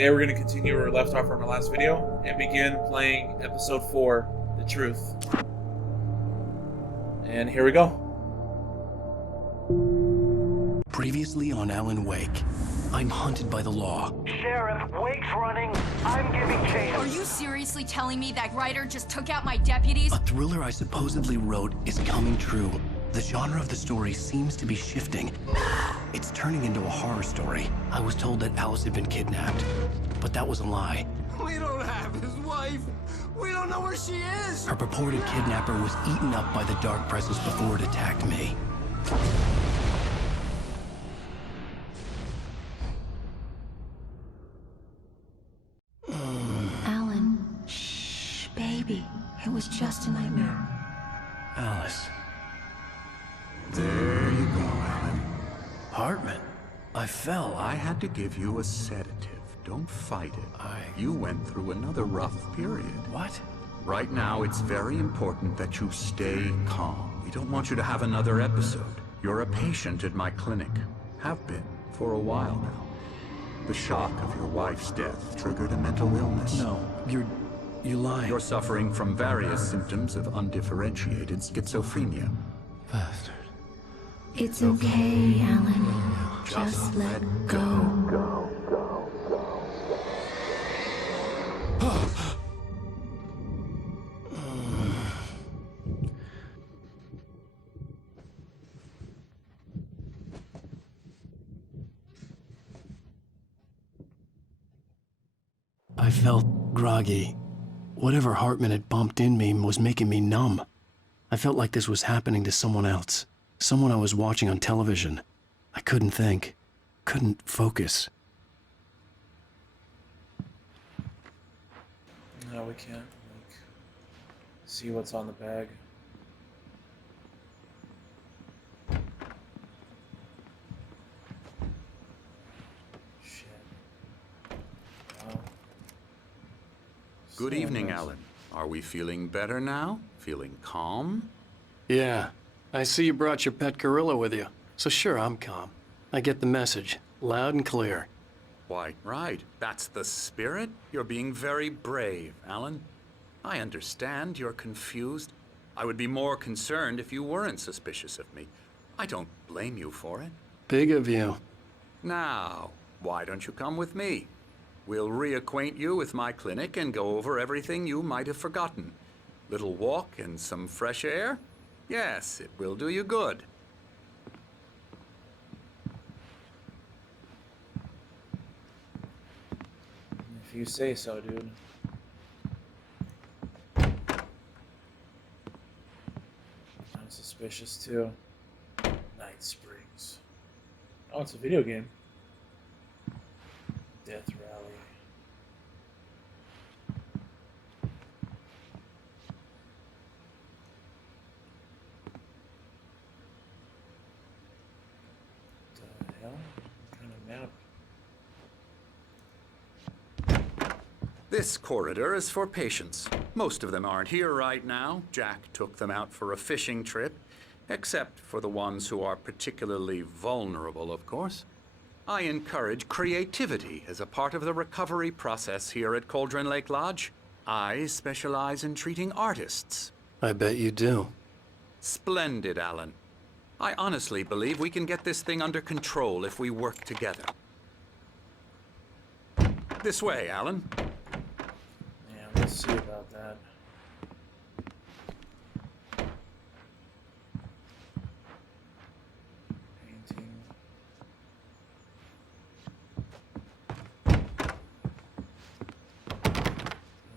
Today we're going to continue where we left off from our last video and begin playing episode 4, The Truth. And here we go. Previously on Alan Wake, I'm hunted by the law. Sheriff, Wake's running. I'm giving chase. Are you seriously telling me that writer just took out my deputies? A thriller I supposedly wrote is coming true. The genre of the story seems to be shifting. It's turning into a horror story. I was told that Alice had been kidnapped, but that was a lie. We don't have his wife. We don't know where she is. Her purported kidnapper was eaten up by the dark presence before it attacked me. Alan, shh, baby. It was just a nightmare. Alice. There you go, Alan. Hartman. I fell. I had to give you a sedative. Don't fight it. You went through another rough period. What? Right now, it's very important that you stay calm. We don't want you to have another episode. You're a patient at my clinic. Have been for a while now. The shock of your wife's death triggered a mental illness. No, you're lying. You're suffering from various symptoms of undifferentiated schizophrenia. Bastard. It's okay, Alan. Just let go. I felt groggy. Whatever Hartman had bumped in me was making me numb. I felt like this was happening to someone else. Someone I was watching on television. I couldn't think. Couldn't focus. No, we can't see what's on the bag. Shit. Wow. Good evening, Alan. Are we feeling better now? Feeling calm? Yeah. I see you brought your pet gorilla with you. So sure, I'm calm. I get the message. Loud and clear. Why, right. That's the spirit. You're being very brave, Alan. I understand you're confused. I would be more concerned if you weren't suspicious of me. I don't blame you for it. Big of you. Now, why don't you come with me? We'll reacquaint you with my clinic and go over everything you might have forgotten. Little walk and some fresh air? Yes, it will do you good. If you say so, dude. I'm suspicious too. Night Springs. Oh, it's a video game. Death Rally. What the hell? What kind of map? This corridor is for patients. Most of them aren't here right now. Jack took them out for a fishing trip, except for the ones who are particularly vulnerable, of course. I encourage creativity as a part of the recovery process here at Cauldron Lake Lodge. I specialize in treating artists. I bet you do. Splendid, Alan. I honestly believe we can get this thing under control if we work together. This way, Alan. Yeah, we'll see about that. Painting.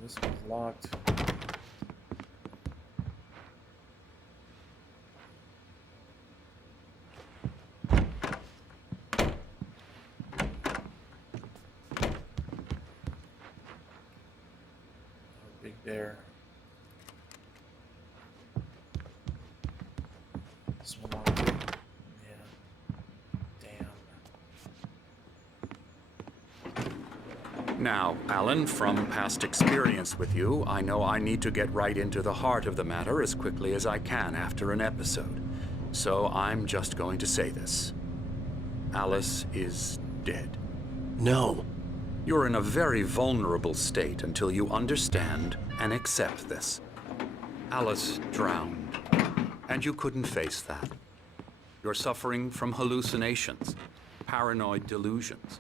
This one's locked. Big bear. This one locked too. Yeah. Damn. Now, Alan, from past experience with you, I know I need to get right into the heart of the matter as quickly as I can after an episode. So I'm just going to say this. Alice is dead. No. You're in a very vulnerable state until you understand and accept this. Alice drowned, and you couldn't face that. You're suffering from hallucinations, paranoid delusions,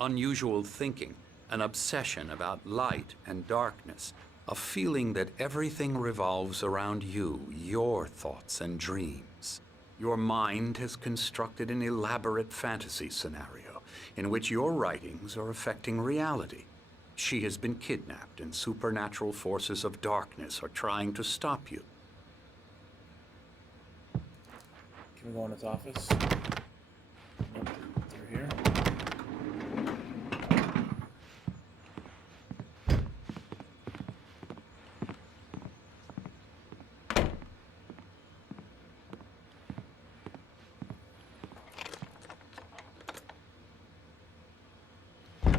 unusual thinking, an obsession about light and darkness, a feeling that everything revolves around you, your thoughts and dreams. Your mind has constructed an elaborate fantasy scenario in which your writings are affecting reality. She has been kidnapped, and supernatural forces of darkness are trying to stop you. Can we go in his office? Nope. Through here.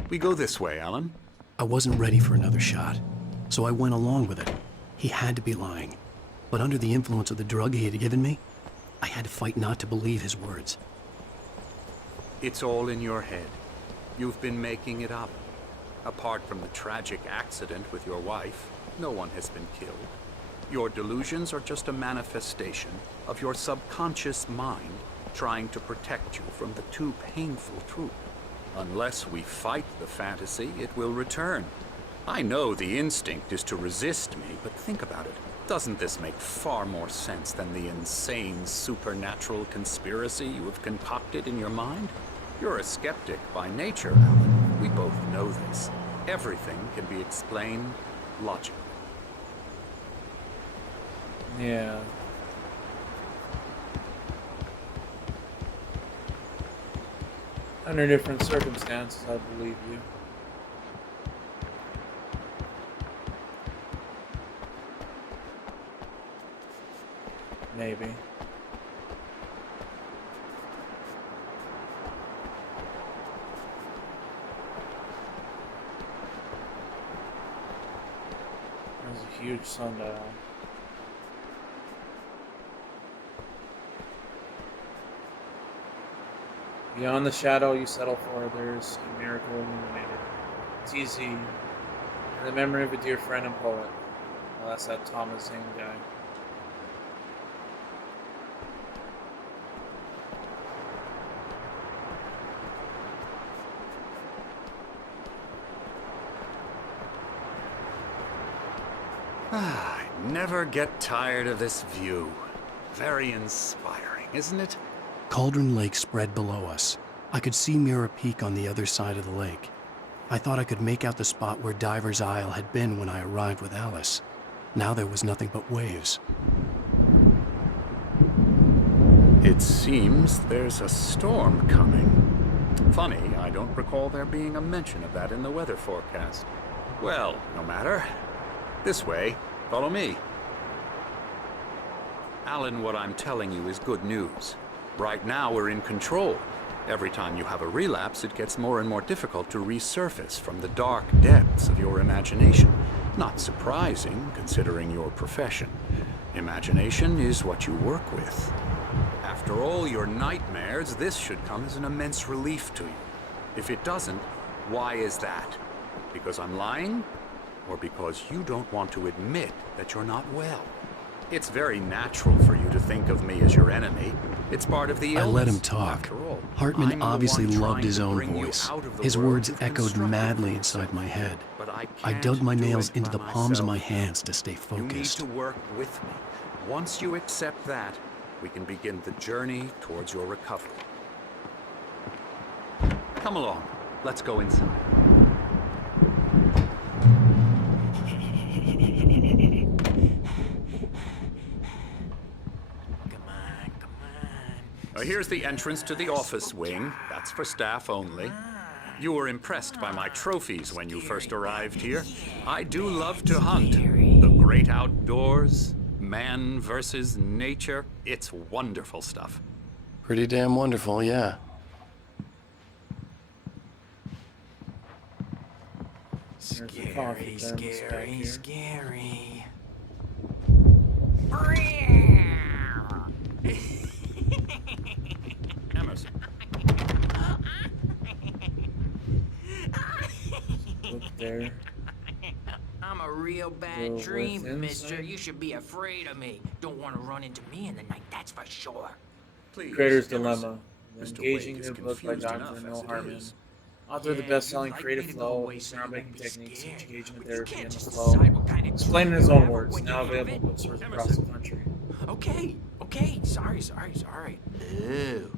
We go this way, Alan. I wasn't ready for another shot, so I went along with it. He had to be lying. But under the influence of the drug he had given me, I had to fight not to believe his words. It's all in your head. You've been making it up. Apart from the tragic accident with your wife, no one has been killed. Your delusions are just a manifestation of your subconscious mind trying to protect you from the too painful truth. Unless we fight the fantasy, it will return. I know the instinct is to resist me, but think about it. Doesn't this make far more sense than the insane supernatural conspiracy you have concocted in your mind? You're a skeptic by nature, Alan. We both know this. Everything can be explained logically. Yeah. Under different circumstances, I believe you. Maybe. There's a huge sundial. Beyond the shadow you settle for, there's a miracle illuminated. It's easy. In the memory of a dear friend and poet. Well, that's that Thomas Zane guy. I never get tired of this view. Very inspiring, isn't it? Cauldron Lake spread below us. I could see Mirror Peak on the other side of the lake. I thought I could make out the spot where Diver's Isle had been when I arrived with Alice. Now there was nothing but waves. It seems there's a storm coming. Funny, I don't recall there being a mention of that in the weather forecast. Well, no matter. This way. Follow me. Alan, what I'm telling you is good news. Right now, we're in control. Every time you have a relapse, it gets more and more difficult to resurface from the dark depths of your imagination. Not surprising, considering your profession. Imagination is what you work with. After all your nightmares, this should come as an immense relief to you. If it doesn't, why is that? Because I'm lying? Or because you don't want to admit that you're not well? It's very natural for you to think of me as your enemy. It's part of the illness. I let him talk. After all, Hartman I'm the obviously one loved trying his to own bring you voice. out of the His world words you've echoed constructed madly for inside yourself. my head. But I I can't dug my do nails it into by the palms of my myself. hands to stay You need focused. to work with me. Once you accept that, we can begin the journey towards your recovery. Come along. Let's go inside. Here's the entrance to the office wing. That's for staff only. You were impressed by my trophies when you first arrived here. I do love to hunt. The great outdoors, man versus nature. It's wonderful stuff. Pretty damn wonderful, yeah. There's the coffee thermos back here. Scary. Emerson. there. I'm a real bad Go dream, with mister. insight. You should be afraid of me. Don't want to run into me in the night, that's for sure. Please, Creator's Emerson. Dilemma. An Mr. engaging Wade is new book by confused Doctor enough as it Hartman. is. Author of the Yeah, best-selling you'd like creative me to go flow, away so you groundbreaking won't be techniques, scared. education But you therapy, can't and the just flow. decide what kind of Explained in dream his you own have words. when Now you have available in it. bookstores across Emerson. the country. Okay. Sorry. Ew.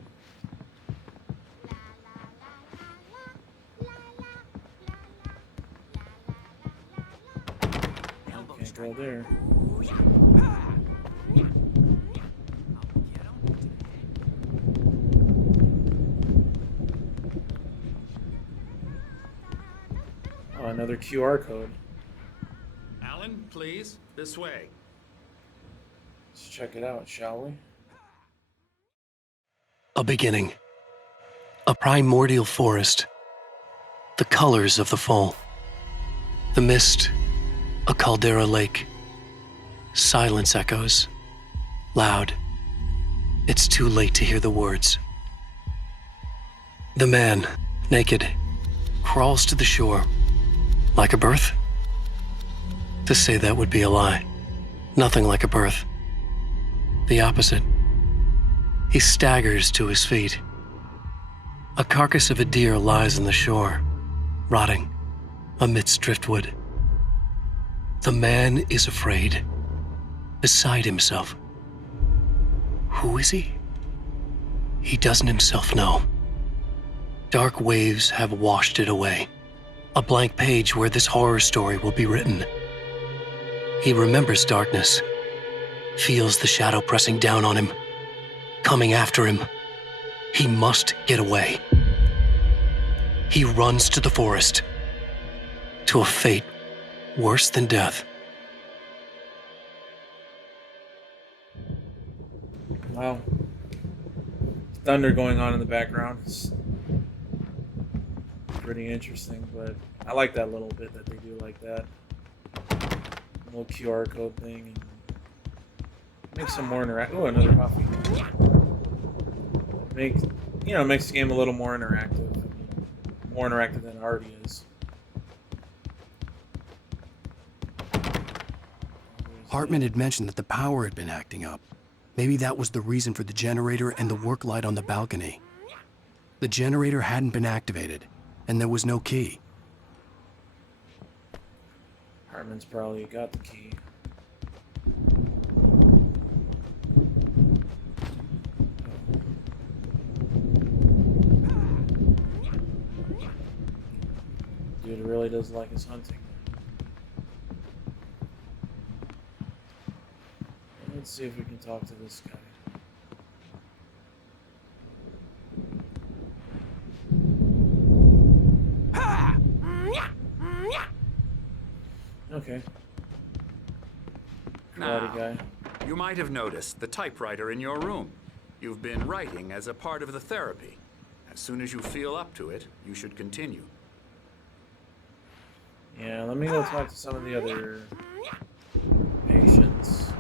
Elbow Can't strike. go there. Ooh, yeah. Ah. Yeah. I'll get 'em today. Oh, another QR code. Alan, please, this way. Let's check it out, shall we? A beginning. A primordial forest. The colors of the fall. The mist. A caldera lake. Silence echoes. Loud. It's too late to hear the words. The man, naked, crawls to the shore. Like a birth? To say that would be a lie. Nothing like a birth. The opposite. He staggers to his feet. A carcass of a deer lies on the shore, rotting amidst driftwood. The man is afraid, beside himself. Who is he? He doesn't himself know. Dark waves have washed it away. A blank page where this horror story will be written. He remembers darkness, feels the shadow pressing down on him, coming after him. He must get away. He runs to the forest, to a fate worse than death. Wow. Thunder going on in the background. It's pretty interesting, but I like that little bit that they do like that. Little QR code thing. And make some more interactive. Oh, another coffee. Makes the game a little more interactive. I mean, more interactive than it already is. Hartman had mentioned that the power had been acting up. Maybe that was the reason for the generator and the work light on the balcony. The generator hadn't been activated, and there was no key. Hartman's probably got the key. Dude really does like his hunting. Let's see if we can talk to this guy. Okay. Karate guy. You might have noticed the typewriter in your room. You've been writing as a part of the therapy. As soon as you feel up to it, you should continue. Yeah, let me go talk to some of the other patients.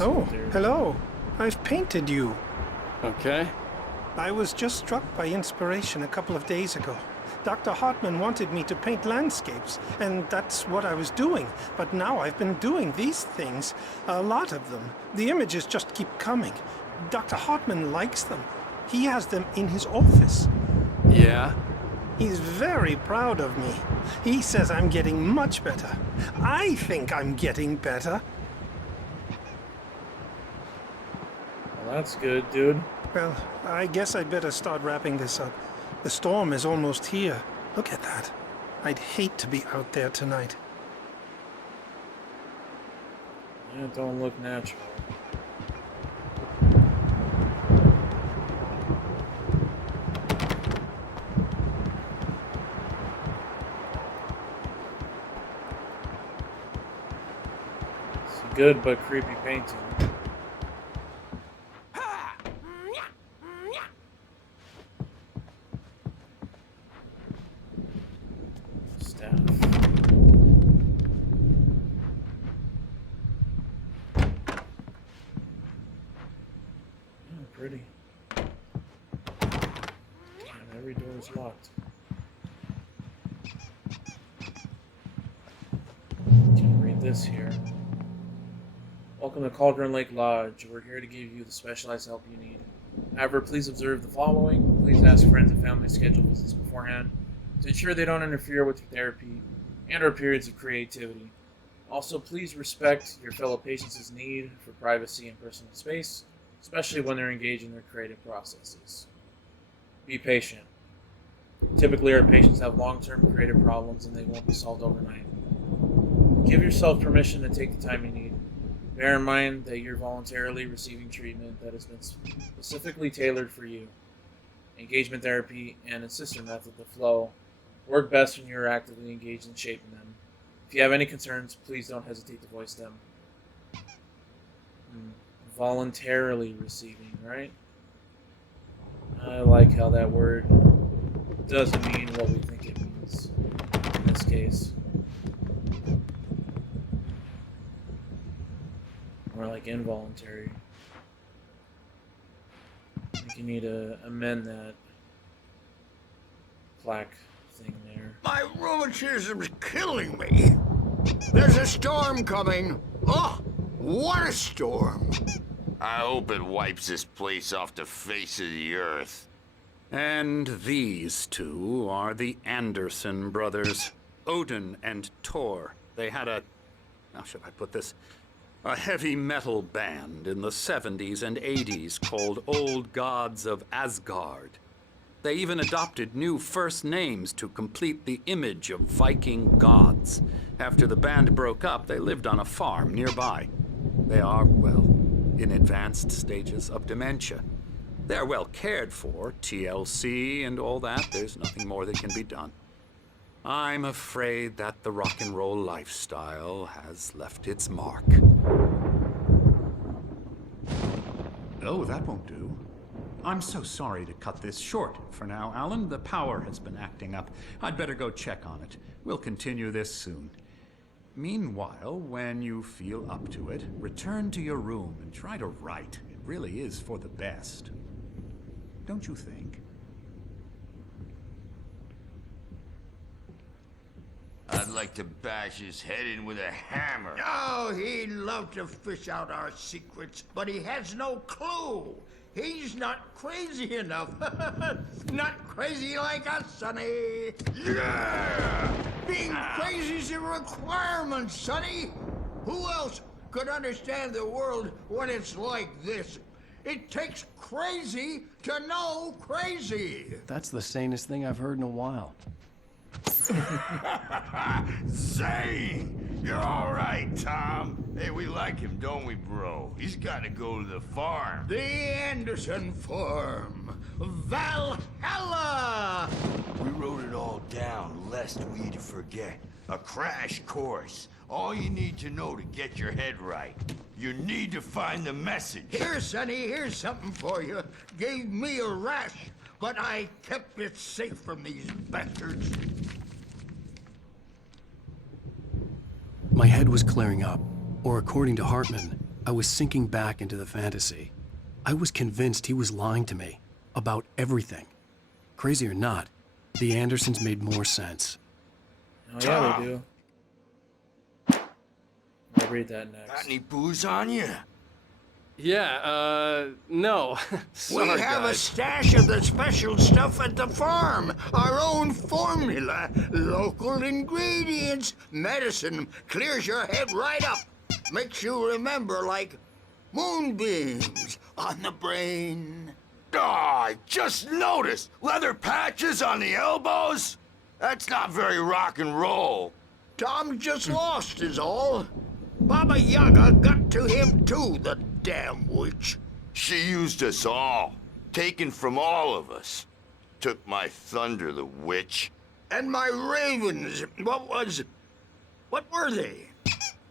Oh, hello. I've painted you. Okay. I was just struck by inspiration a couple of days ago. Dr. Hartman wanted me to paint landscapes, and that's what I was doing. But now I've been doing these things, a lot of them. The images just keep coming. Dr. Hartman likes them. He has them in his office. Yeah? He's very proud of me. He says I'm getting much better. I think I'm getting better. Well, that's good, dude. Well, I guess I'd better start wrapping this up. The storm is almost here. Look at that. I'd hate to be out there tonight. Yeah, it don't look natural. It's a good but creepy painting. Staff. Yeah, pretty. Damn, every door is locked. Can read this here. Welcome to Cauldron Lake Lodge. We're here to give you the specialized help you need. However, please observe the following. Please ask friends and family to schedule visits beforehand to ensure they don't interfere with your therapy and or periods of creativity. Also, please respect your fellow patients' need for privacy and personal space, especially when they're engaged in their creative processes. Be patient. Typically, our patients have long-term creative problems and they won't be solved overnight. Give yourself permission to take the time you need. Bear in mind that you're voluntarily receiving treatment that has been specifically tailored for you. Engagement therapy and its sister method, the flow, work best when you're actively engaged in shaping them. If you have any concerns, please don't hesitate to voice them. Voluntarily receiving, right? I like how that word doesn't mean what we think it means in this case. More like involuntary. I think you need to amend that plaque thing there. My rheumatism's killing me. There's a storm coming. Oh, what a storm. I hope it wipes this place off the face of the earth. And these two are the Anderson brothers, Odin and Tor. They had how should I put this? A heavy metal band in the 70s and 80s called Old Gods of Asgard. They even adopted new first names to complete the image of Viking gods. After the band broke up, they lived on a farm nearby. They are, well, in advanced stages of dementia. They're well cared for, TLC and all that. There's nothing more that can be done. I'm afraid that the rock and roll lifestyle has left its mark. Oh, that won't do. I'm so sorry to cut this short for now, Alan. The power has been acting up. I'd better go check on it. We'll continue this soon. Meanwhile, when you feel up to it, return to your room and try to write. It really is for the best. Don't you think? I'd like to bash his head in with a hammer. Oh, he'd love to fish out our secrets, but he has no clue. He's not crazy enough. Not crazy like us, Sonny. Yeah! Being crazy's a requirement, Sonny. Who else could understand the world when it's like this? It takes crazy to know crazy. That's the sanest thing I've heard in a while. Zane! You're all right, Tom. Hey, we like him, don't we, bro? He's got to go to the farm. The Anderson farm. Valhalla! We wrote it all down, lest we forget. A crash course. All you need to know to get your head right. You need to find the message. Here, Sonny, here's something for you. Gave me a rash, but I kept it safe from these bastards. My head was clearing up, or according to Hartman, I was sinking back into the fantasy. I was convinced he was lying to me about everything. Crazy or not, the Andersons made more sense. Oh yeah, they do. I'll read that next. Got any booze on you? Yeah, no. Sorry, We have a guys. stash of the special stuff at the farm. Our own formula. Local ingredients. Medicine clears your head right up. Makes you remember like moonbeams on the brain. Oh, I just noticed. Leather patches on the elbows? That's not very rock and roll. Tom just lost is all. Baba Yaga got to him too, the damn witch. She used us all. Taken from all of us. Took my thunder, the witch. And my ravens, what were they?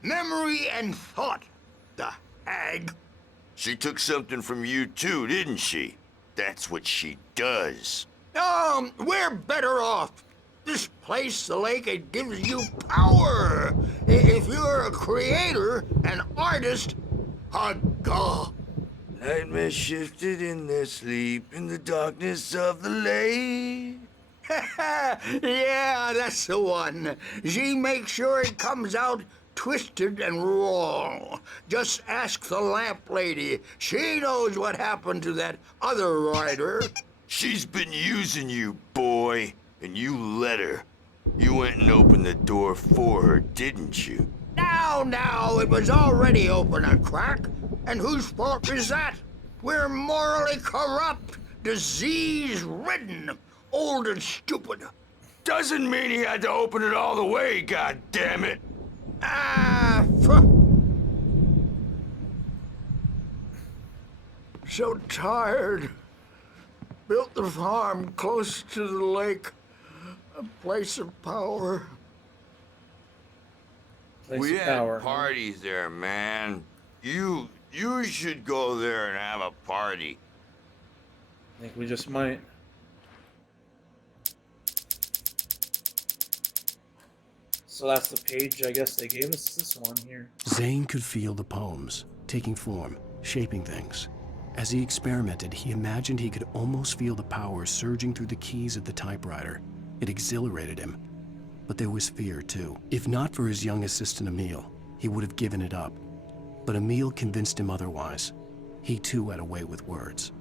Memory and thought, the hag. She took something from you too, didn't she? That's what she does. We're better off. This place, the lake, it gives you power. If you're a creator, an artist, a god. Nightmare shifted in their sleep in the darkness of the lake. Yeah, that's the one. She makes sure it comes out twisted and raw. Just ask the lamp lady. She knows what happened to that other rider. She's been using you, boy, and you let her. You went and opened the door for her, didn't you? Now, it was already open a crack. And whose fault is that? We're morally corrupt, disease-ridden, old and stupid. Doesn't mean he had to open it all the way, goddammit. So tired. Built the farm close to the lake. A place of power. We had parties there, man. You should go there and have a party. I think we just might. So that's the page I guess they gave us, this one here. Zane could feel the poems, taking form, shaping things. As he experimented, he imagined he could almost feel the power surging through the keys of the typewriter. It exhilarated him. But there was fear, too. If not for his young assistant Emil, he would have given it up. But Emil convinced him otherwise. He, too, had a way with words.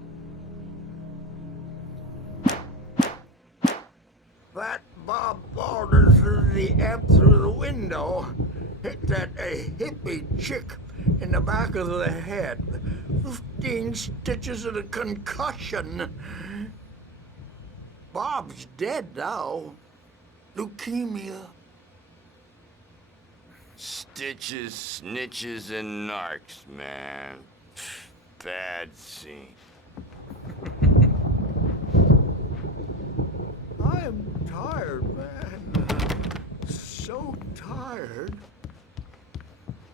That Bob Balder threw the amp through the window. Hit that hippie chick in the back of the head. 15 stitches and a concussion. Bob's dead now. Leukemia. Stitches, snitches, and narcs, man. Bad scene. I am tired, man. So tired.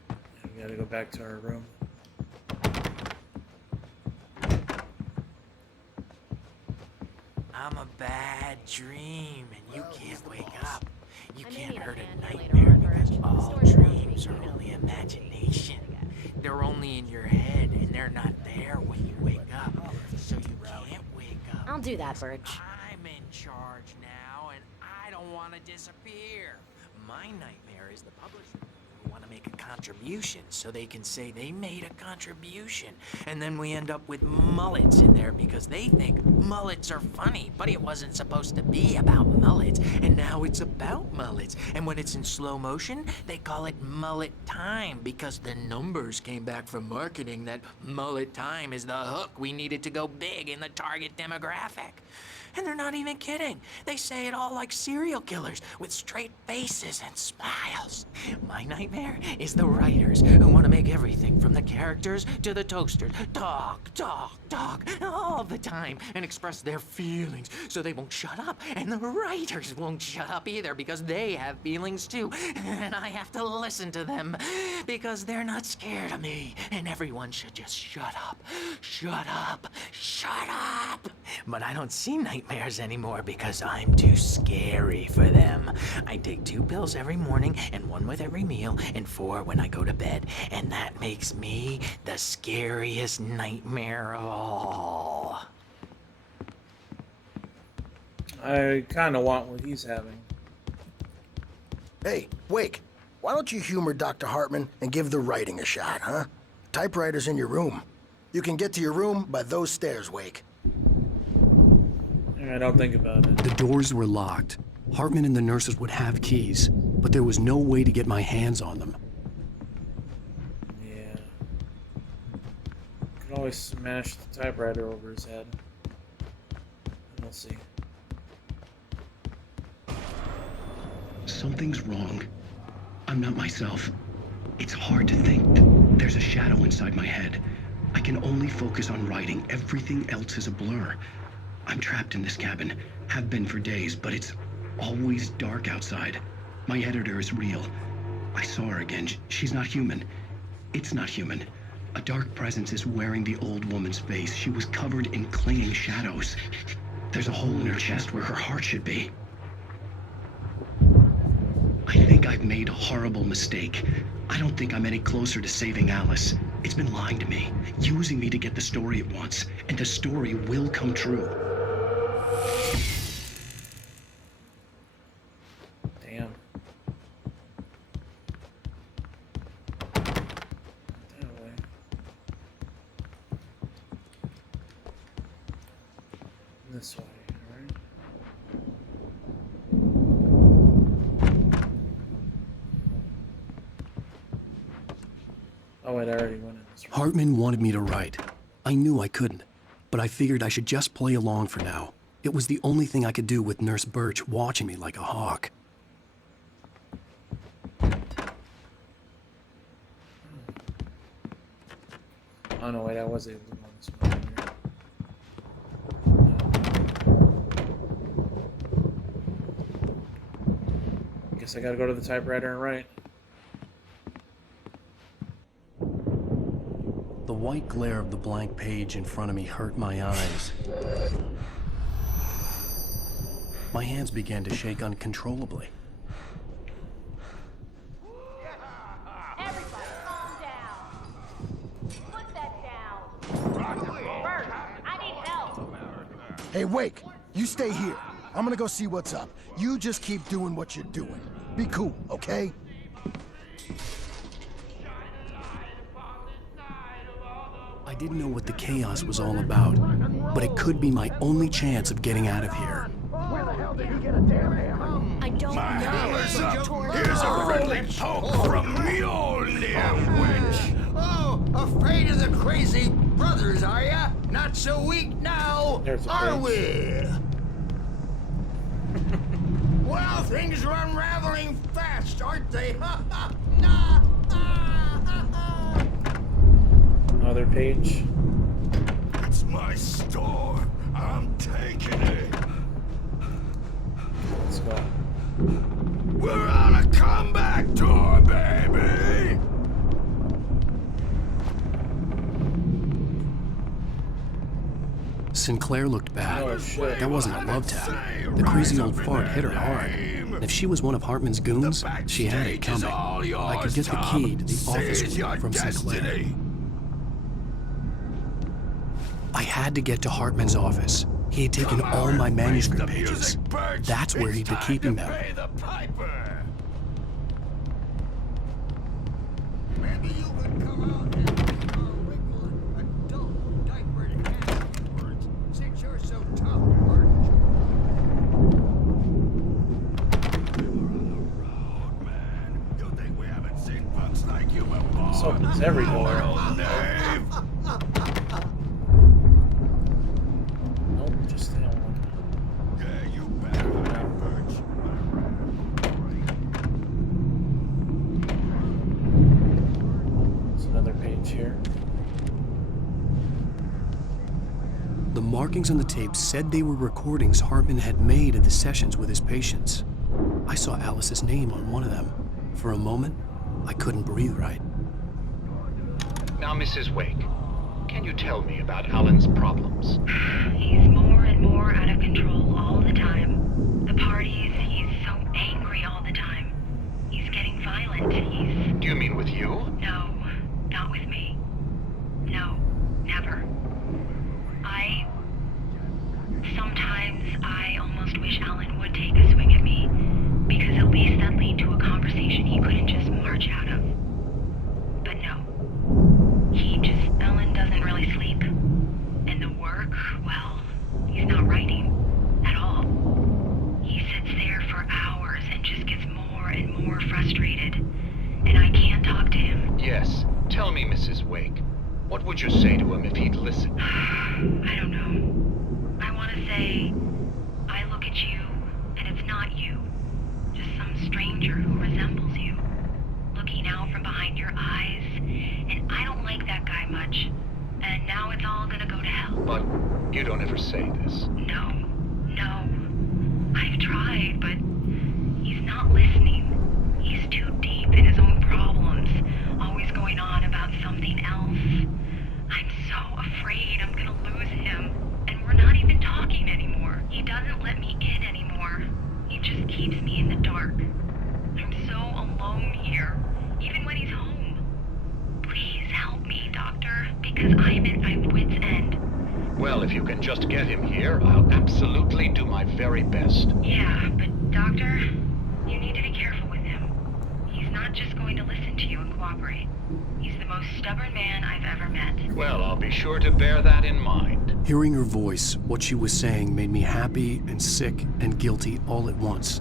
We gotta go back to our room. I'm a bad dream, and you can't wake up. You can't hurt a nightmare because all dreams are only imagination. They're only in your head, and they're not there when you wake up. So you can't wake up. I'll do that, Birch. I'm in charge now, and I don't want to disappear. My nightmare is the publisher who want to make a contribution so they can say they made a contribution. And then we end up with mullets in there because they think mullets are funny, but it wasn't supposed to be about mullets. And now it's about mullets. And when it's in slow motion, they call it mullet time because the numbers came back from marketing that mullet time is the hook we needed to go big in the target demographic. And they're not even kidding. They say it all like serial killers with straight faces and smiles. My nightmare is the writers who want to make everything from the characters to the toasters talk all the time and express their feelings so they won't shut up. And the writers won't shut up either because they have feelings too. And I have to listen to them because they're not scared of me. And everyone should just shut up. Shut up. Shut up. But I don't see nightmares anymore because I'm too scary for them. I take 2 pills every morning and 1 with every meal and 4 when I go to bed. And that makes me the scariest nightmare of all. I kind of want what he's having. Hey, Wake, why don't you humor Dr. Hartman and give the writing a shot, huh? Typewriter's in your room. You can get to your room by those stairs, Wake. I don't think about it. The doors were locked. Hartman and the nurses would have keys, but there was no way to get my hands on them. Yeah. Could always smash the typewriter over his head. We'll see. Something's wrong. I'm not myself. It's hard to think. There's a shadow inside my head. I can only focus on writing. Everything else is a blur. I'm trapped in this cabin. Have been for days, but it's always dark outside. My editor is real. I saw her again. She's not human. It's not human. A dark presence is wearing the old woman's face. She was covered in clinging shadows. There's a hole in her chest where her heart should be. I think I've made a horrible mistake. I don't think I'm any closer to saving Alice. It's been lying to me, using me to get the story it wants, and the story will come true. Oh, wait, I already went in this room. Hartman wanted me to write. I knew I couldn't, but I figured I should just play along for now. It was the only thing I could do with Nurse Birch watching me like a hawk. Oh no, wait, I was able to go on this one earlier. Guess I gotta go to the typewriter and write. The white glare of the blank page in front of me hurt my eyes. My hands began to shake uncontrollably. Everybody calm down. Put that down. Bert, I need help. Hey, Wake, you stay here. I'm gonna go see what's up. You just keep doing what you're doing. Be cool, okay? I didn't know what the chaos was all about, but it could be my only chance of getting out of here. Where the hell did you get a damn hammer? I don't My know. hammer's up! Here's a friendly poke from Mjolnir, witch! Oh, afraid of the crazy brothers, are ya? Not so weak now, There's a are page. we? Well, things are unraveling fast, aren't they? Ha ha! Nah! Another page. It's my store. I'm taking it. Let's go. We're on a comeback tour, baby! Sinclair looked bad. Oh, shit. That wasn't a love tap. The crazy old fart hit her hard. And if she was one of Hartman's goons, she had it coming. I could get the key to the office room from Sinclair. I had to get to Hartman's office. He had taken all my manuscript pages. That's where he'd be keeping them. Maybe you could come out and wrinkle adult diaper to afterwards, since you're so tough, Bert. You think we haven't seen punks like you before? This opens every door. Nope, just the one. Yeah, you better, Birch. There's another page here. The markings on the tape said they were recordings Hartman had made at the sessions with his patients. I saw Alice's name on one of them. For a moment, I couldn't breathe right. Now, Mrs. Wake, can you tell me about Alan's problems? He's more and more out of control all the time. The parties, he's so angry all the time. He's getting violent. Do you mean with you? No, not with me. No, never. Sometimes I almost wish Alan would take a swing at me, because at least that'd lead to a conversation he couldn't just march out of. But no. Alan doesn't really sleep. And the work, well, he's not writing at all. He sits there for hours and just gets more and more frustrated. And I can't talk to him. Yes. Tell me, Mrs. Wake, what would you say to him if he'd listen? I don't know. I want to say, I look at you, and it's not you. Just some stranger who resembles you. Looking out from behind your eyes, and I don't like that guy much. And now it's all gonna go to hell. But you don't ever say this. No. I've tried, but he's not listening. He's too deep in his own problems, always going on about something else. I'm so afraid I'm gonna lose him, and we're not even talking anymore. He doesn't let me in anymore. He just keeps me in the dark. I'm so alone here, even when he's home. Please help me, Doctor, because I'm at my wit's end. Well, if you can just get him here, I'll absolutely do my very best. Yeah, but Doctor, you need to be careful with him. He's not just going to listen to you and cooperate. He's the most stubborn man I've ever met. Well, I'll be sure to bear that in mind. Hearing her voice, what she was saying made me happy and sick and guilty all at once.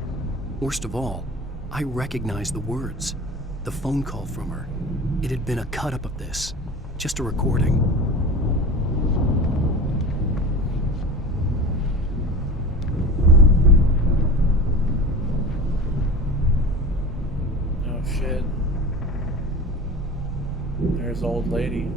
Worst of all, I recognized the words. The phone call from her. It had been a cut-up of this. Just a recording. Oh shit. There's old lady.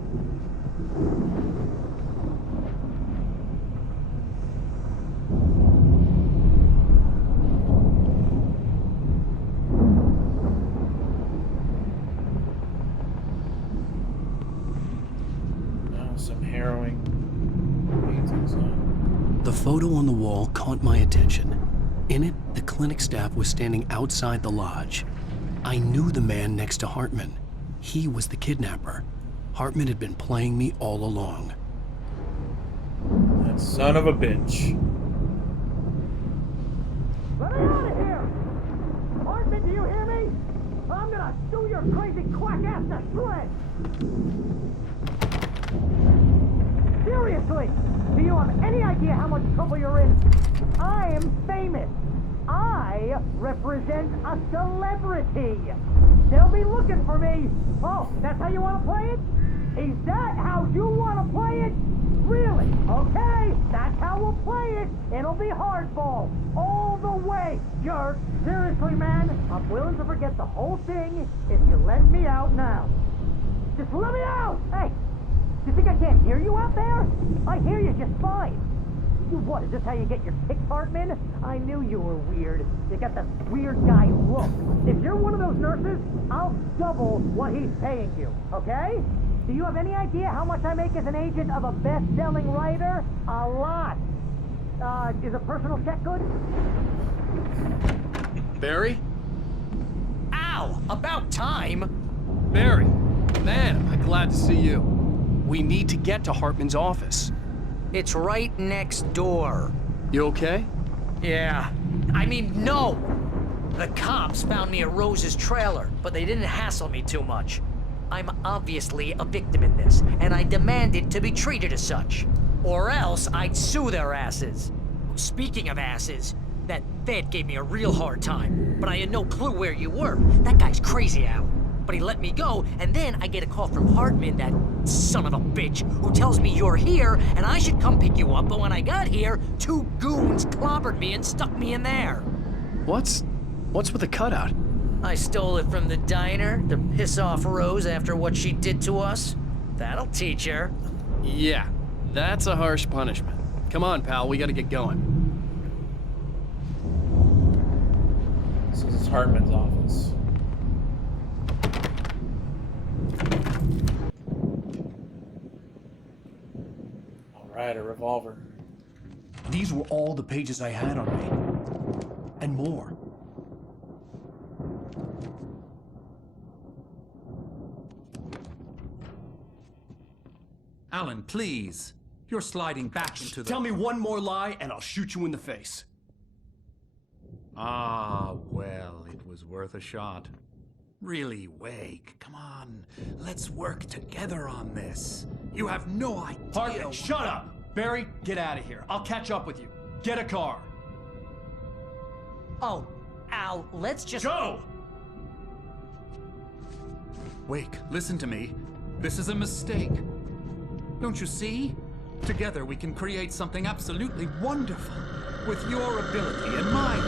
Some harrowing paintings on. The photo on the wall caught my attention. In it, the clinic staff was standing outside the lodge. I knew the man next to Hartman. He was the kidnapper. Hartman had been playing me all along. That son of a bitch. Let me out of here! Hartman, do you hear me? I'm gonna sue your crazy quack ass to shreds! Seriously, do you have any idea how much trouble you're in? I am famous. I represent a celebrity. They'll be looking for me. Oh, that's how you want to play it? Is that how you want to play it? Really? Okay, that's how we'll play it. It'll be hardball all the way, jerk. Seriously, man, I'm willing to forget the whole thing if you let me out now. Just let me out! Hey! You think I can't hear you out there? I hear you just fine. You what, is this how you get your kicks, Hartman? I knew you were weird. You got that weird guy look. If you're one of those nurses, I'll double what he's paying you, okay? Do you have any idea how much I make as an agent of a best-selling writer? A lot. Is a personal check good? Barry? Ow! About time! Barry, man, am I glad to see you. We need to get to Hartman's office. It's right next door. You okay? Yeah. I mean, no! The cops found me at Rose's trailer, but they didn't hassle me too much. I'm obviously a victim in this, and I demanded to be treated as such. Or else I'd sue their asses. Speaking of asses, that Fed gave me a real hard time, but I had no clue where you were. That guy's crazy, Al. But he let me go, and then I get a call from Hartman, that son of a bitch, who tells me you're here, and I should come pick you up, but when I got here, 2 goons clobbered me and stuck me in there. What's with the cutout? I stole it from the diner to piss off Rose after what she did to us. That'll teach her. Yeah, that's a harsh punishment. Come on, pal, we gotta get going. This is Hartman's office. Alright, a revolver. These were all the pages I had on me. And more. Alan, please. You're sliding back into the... Tell me one more lie and I'll shoot you in the face. Ah, well, it was worth a shot. Really, Wake, come on. Let's work together on this. You have no idea... Hartman, shut up! Barry, get out of here. I'll catch up with you. Get a car. Oh, Al, let's just... Go! Wake, listen to me. This is a mistake. Don't you see? Together we can create something absolutely wonderful. With your ability and mine.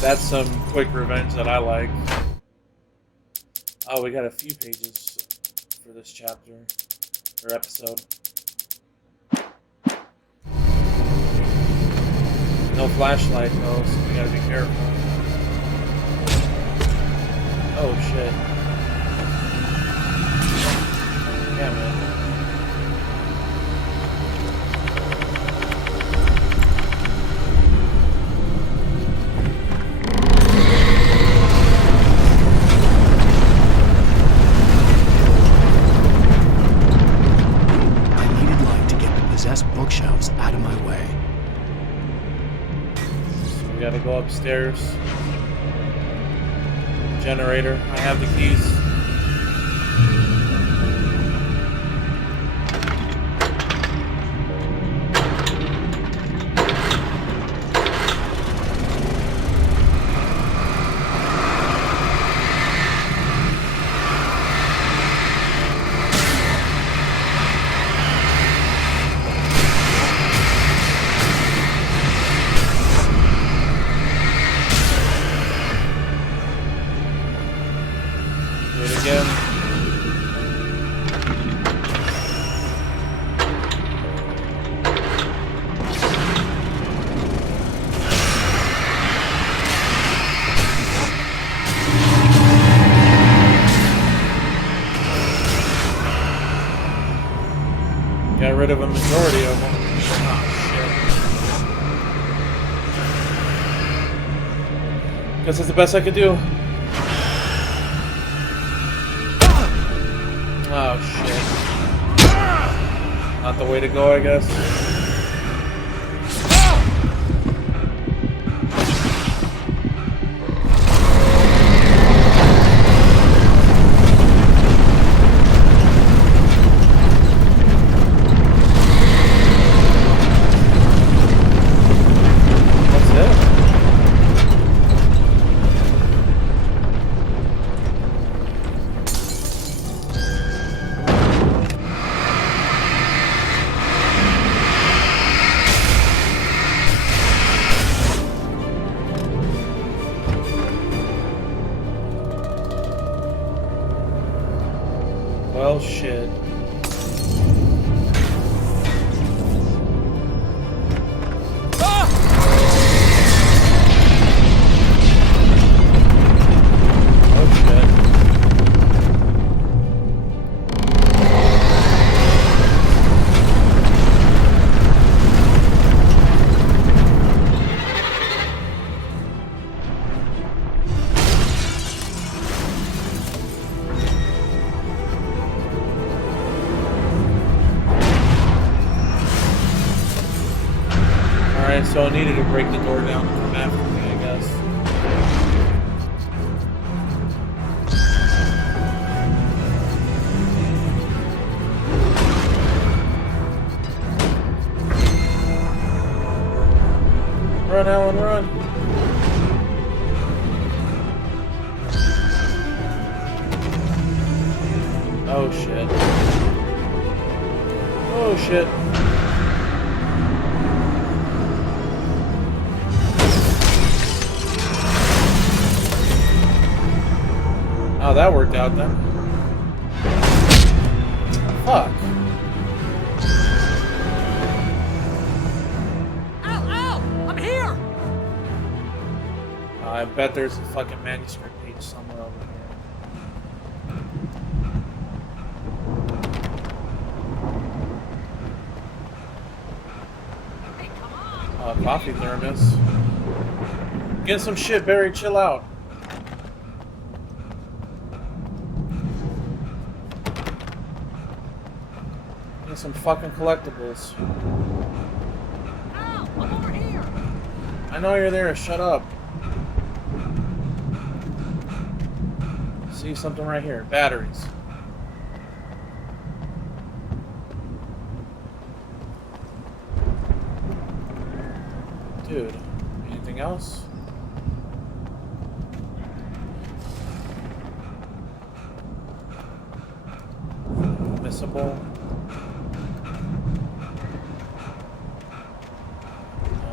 That's some quick revenge that I like. Oh, we got a few pages for this chapter, or episode. No flashlight though, so we gotta be careful. Oh shit. Yeah, man. stairs. Generator. I have the keys. Got rid of a majority of them. Oh, shit. Guess that's the best I could do. Oh, shit. Not the way to go, I guess. Well, shit. So I needed to break the door down to come after me, I guess. Run, Alan, run! Oh shit. Oh shit. Oh, that worked out then. Fuck. Ow, ow! I'm here! I bet there's a fucking manuscript page somewhere over here. Coffee thermos. Get some shit, Barry. Chill out. Some fucking collectibles. Ow! I'm over here! I know you're there, shut up. See something right here. Batteries. Dude, anything else? Missable.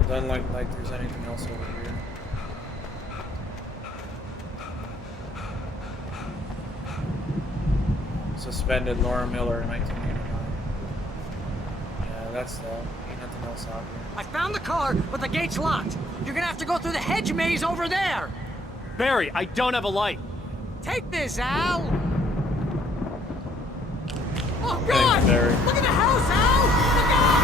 Doesn't look like there's anything else over here. Suspended Laura Miller in 1989. Yeah, that's that. Ain't nothing else out here. I found the car, but the gate's locked. You're gonna have to go through the hedge maze over there. Barry, I don't have a light. Take this, Al. Oh God! Thanks, Barry. Look at the house, Al! Look out!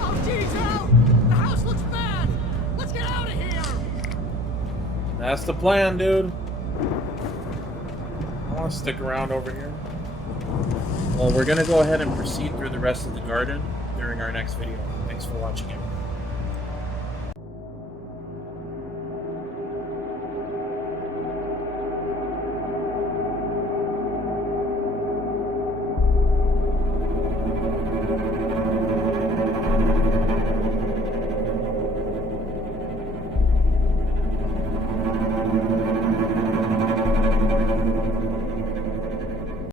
Oh, geez, Al! The house looks bad! That's the plan, dude. I want to stick around over here. Well, we're going to go ahead and proceed through the rest of the garden during our next video. Thanks for watching, everyone.